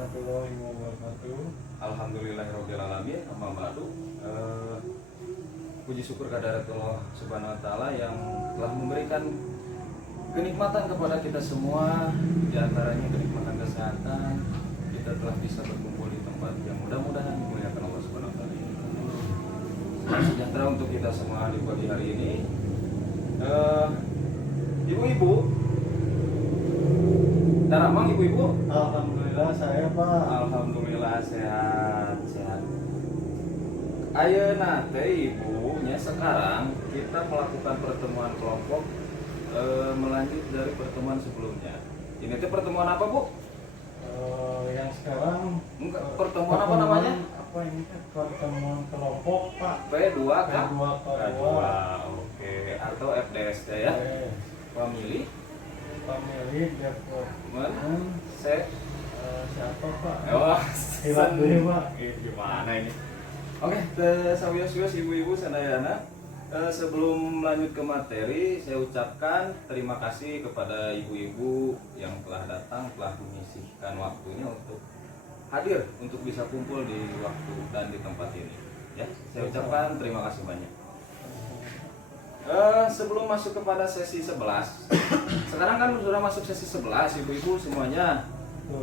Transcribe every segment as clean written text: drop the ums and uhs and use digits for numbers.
warahmatullahi wabarakatuh. Alhamdulillahirobbilalamin. Amma ba'du. Puji syukur kehadirat Allah Subhanahu wa taala yang telah memberikan kenikmatan kepada kita semua, di antaranya kenikmatan kesehatan. Kita telah bisa berkumpul di tempat yang mudah-mudahan dimuliakan Allah Subhanahu wa taala ini. Sejahtera untuk kita semua di pagi hari ini. Ibu-ibu, Daramang ibu-ibu. Alhamdulillah saya Pak. Alhamdulillah sehat. Ayeuna teh ibunya sekarang kita melakukan pertemuan kelompok melanjut dari pertemuan sebelumnya. Ini teh pertemuan apa, Bu? Yang sekarang Pertemuan apa namanya? Apa ini kan pertemuan kelompok Pak. P2 kan? P2. Oke, atau FDSD ya. Family Development. Siapa Pak? Oh, Hilang dulu Pak. Gimana ini? Oke, sawios-wios ibu-ibu sadayana. Sebelum lanjut ke materi, saya ucapkan terima kasih kepada ibu-ibu yang telah datang, telah menyisihkan waktunya untuk hadir untuk bisa kumpul di waktu dan di tempat ini. Ya, saya ucapkan terima kasih banyak. Sebelum masuk kepada sesi 11, sekarang kan sudah masuk sesi 11 ibu-ibu semuanya.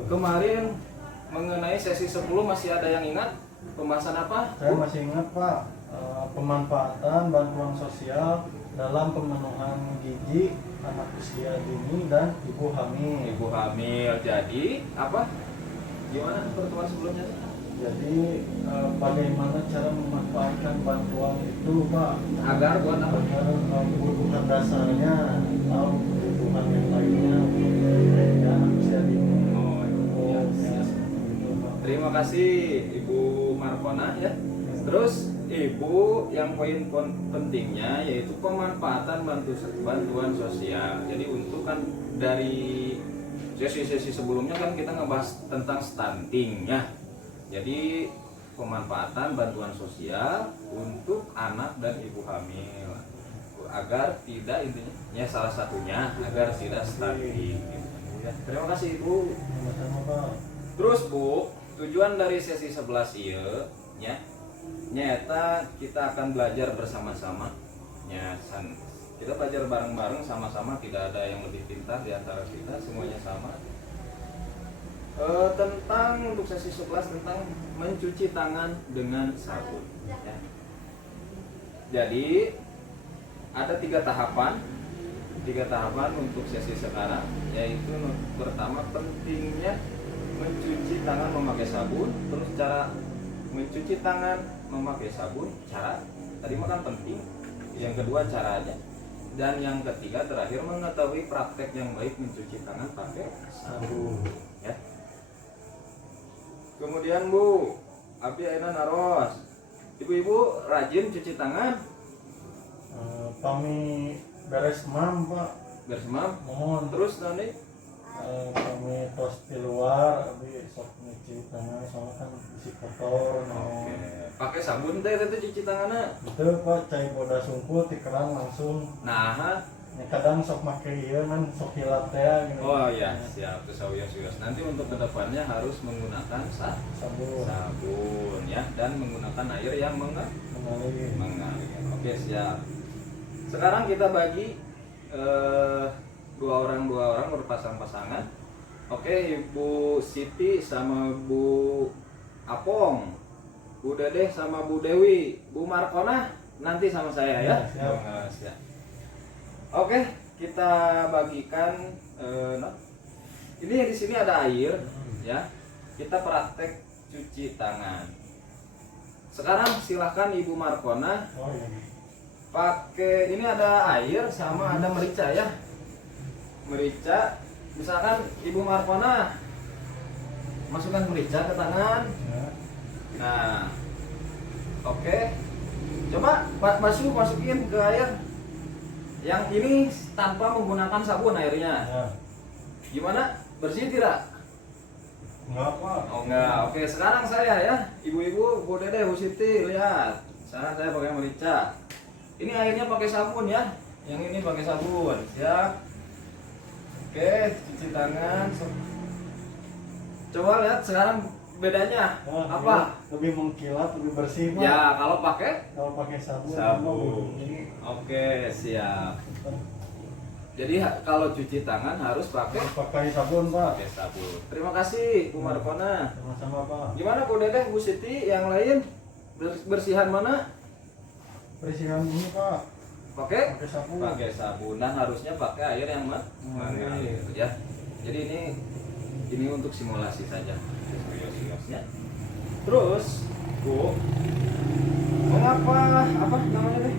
Kemarin mengenai sesi 10 masih ada yang ingat pembahasan apa? Saya masih ingat Pak, pemanfaatan bantuan sosial dalam pemenuhan gizi anak usia dini dan ibu hamil. Ibu hamil. Jadi apa? Gimana pertemuan sebelumnya? Jadi bagaimana cara memanfaatkan bantuan itu Pak Agar buat apa? agar kebutuhan dasarnya atau kebutuhan yang lainnya ya anak usia dini. Oh, iya. Gitu, Pak. Terima kasih Ibu Markona ya. Terus Ibu yang poin pentingnya yaitu pemanfaatan bantuan sosial. Jadi untuk kan dari sesi-sesi sebelumnya kan kita ngebahas tentang stunting ya. Jadi pemanfaatan bantuan sosial untuk anak dan ibu hamil agar tidak intinya ya salah satunya agar tidak stunting. Ya, terima kasih Ibu. Sama-sama Pak. Terus Bu, tujuan dari sesi 11 ieu nya nyata kita akan belajar bersama-sama. Kita belajar bareng-bareng sama-sama, tidak ada yang lebih pintar di antara kita, semuanya sama. Tentang untuk sesi 11 tentang mencuci tangan dengan sabun ya. Jadi ada tiga tahapan untuk sesi sekarang, yaitu pertama pentingnya mencuci tangan memakai sabun. Terus cara mencuci tangan memakai sabun, cara tadi makan penting, yang kedua caranya, dan yang ketiga terakhir mengetahui praktek yang baik mencuci tangan pakai sabun ya. Kemudian Bu, Abi ayeuna naros. Ibu-ibu rajin cuci tangan? Kami beres mam Pak. Bersemam. Mohon Terus nanti kami tos di luar, abi sok nyuci tangan soalnya kan isi kotor. oke. Pakai sabun teh itu cuci tangannya. Itu Pak cai boda sungkut dikeran langsung. Nah, Ya, kadang sok make ieu kan sok hilap teh gitu. oh ya, siap tuh sawios. Nanti untuk kedepannya harus menggunakan sabun ya, dan menggunakan air yang mengalir. Oke, siap. Sekarang kita bagi dua orang berpasang-pasangan. Oke, Ibu Siti sama Bu Apong, Bu Dedeh sama Bu Dewi, Bu Markona nanti sama saya ya. Siap. Oke, kita bagikan. Ini di sini ada air ya. Kita praktek cuci tangan. Sekarang silahkan Ibu Markona Oh iya. pakai, ini ada air sama ada merica ya. Merica, misalkan Ibu Markona masukkan merica ke tangan. Ya. Nah, oke. Coba masukin ke air. Yang ini tanpa menggunakan sabun airnya. Ya. Gimana? Bersih tidak? Enggak Pak. Oh enggak. Oke, sekarang saya ya. Ibu-ibu, Bu Dede, Bu Siti, lihat. Sekarang saya pakai merica. Ini airnya pakai sabun ya. Yang ini pakai sabun. Siap. Oke, cuci tangan. Coba lihat sekarang bedanya Nah, apa? lebih mengkilat, lebih bersih Pak. Ya, kalau pakai Kalau pakai sabun, sabun. ini Oke, siap. Jadi kalau cuci tangan harus pakai pakai sabun Pak. pakai sabun. Terima kasih Bu Markona. Sama-sama Pak. Gimana Bu Dedeh, Bu Siti, yang lain bersihan mana? Bersihan ini Pak. Pakai Pakai sabun. pakai sabun dan harusnya pakai air yang mengalir ya. Jadi ini untuk simulasi saja. Serius-seriusnya. Terus Bu, mengapa apa namanya deh?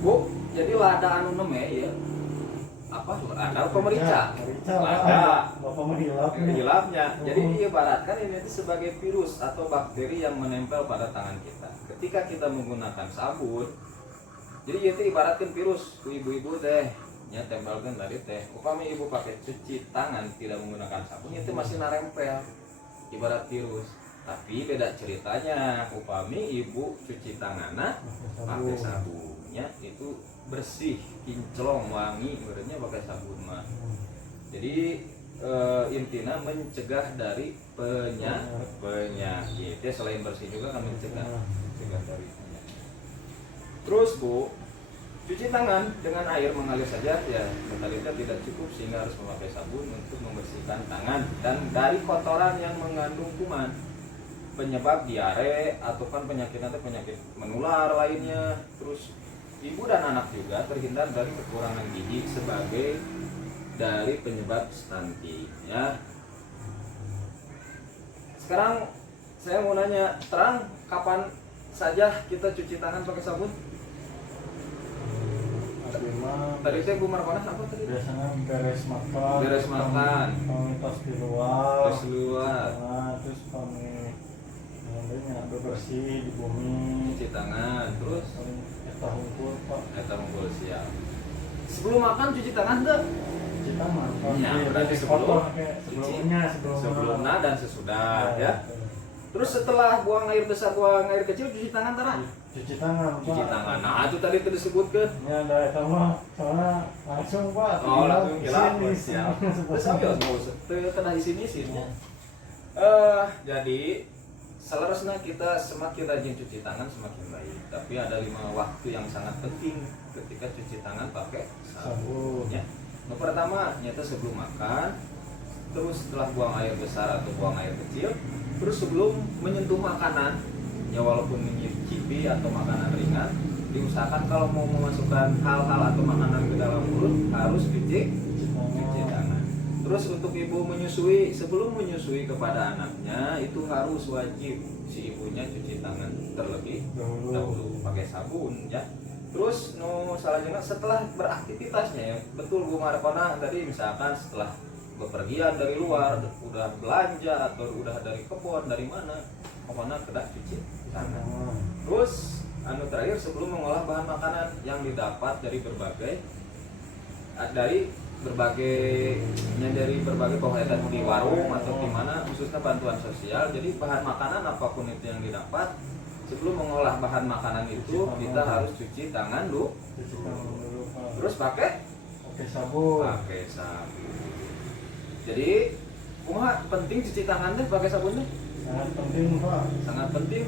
Bu, jadi lada anu neme ya. Apa? Lada pemerica. Lada Bapak menghilap. hilapnya. Jadi diibaratkan ini itu sebagai virus atau bakteri yang menempel pada tangan kita. Ketika kita menggunakan sabun, jadi itu ibaratkan virus. Ibu-ibu teh nya tempelkan tadi teh. Upami ibu pakai cuci tangan tidak menggunakan sabun, itu masih narempel. Ibarat virus. Tapi beda ceritanya. Upami ibu cuci tangannya pakai sabunnya itu bersih, kinclong, wangi, berarti pakai sabun mah. Jadi intinya mencegah dari penyakit. Ya, selain bersih juga kan mencegah dari penyakit. Terus Bu, cuci tangan dengan air mengalir saja ya, mengalirnya tidak cukup sehingga harus memakai sabun untuk membersihkan tangan dan dari kotoran yang mengandung kuman penyebab diare atau kan penyakit menular lainnya. Terus ibu dan anak juga terhindar dari kekurangan gizi sebagai dari penyebab stunting ya. Sekarang saya mau nanya, terang kapan saja kita cuci tangan pakai sabun? Tadi saya Bu Markona apa tadi? Biasanya beres makan. Beres makan. Kami tas di luar. Tas luar. Nah, terus kami bersih di bumi. Cuci tangan. Terus Eta hungkul Pak. eta unggul siap. Sebelum makan cuci tangan enggak? Cuci tangan. Ya, berarti sebelumnya dan sesudah ya. Terus setelah buang air besar, buang air kecil, cuci tangan tara? Cuci tangan Pak. Cuci tangan. Nah, itu tadi disebutkan. Ini ada eta mah soalnya langsung Pak. Oh, langsung hilap. Sini, Siap. sini. Terus ayo mau kena di sini sih. Jadi seharusnya kita semakin rajin cuci tangan semakin baik. Tapi ada 5 waktu yang sangat penting ketika cuci tangan pakai sabun. Ya. Yang pertama, nyata sebelum makan, terus setelah buang air besar atau buang air kecil, terus sebelum menyentuh makanan, ya walaupun mencicipi atau makanan ringan, diusahakan kalau mau memasukkan hal-hal atau makanan ke dalam mulut harus cuci tangan. Terus untuk ibu menyusui, sebelum menyusui kepada anaknya itu harus wajib si ibunya cuci tangan terlebih dahulu pakai sabun ya. Terus selanjutnya setelah beraktivitasnya ya, betul Bu Markona tadi misalkan setelah bepergian dari luar, udah belanja atau udah dari kebun dari mana, pokoknya kena cuci tangan. Terus terakhir sebelum mengolah bahan makanan yang didapat dari berbagai pokoknya di warung atau di mana khususnya bantuan sosial. Jadi bahan makanan apapun itu yang didapat, sebelum mengolah bahan makanan itu kita harus cuci tangan dulu. Terus pakai sabun. Jadi kumaha penting cuci tangan deh pakai sabunnya? Sangat penting Pak. Sangat penting.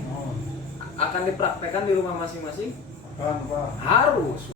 Akan dipraktekkan di rumah masing-masing? Akan Pak. Harus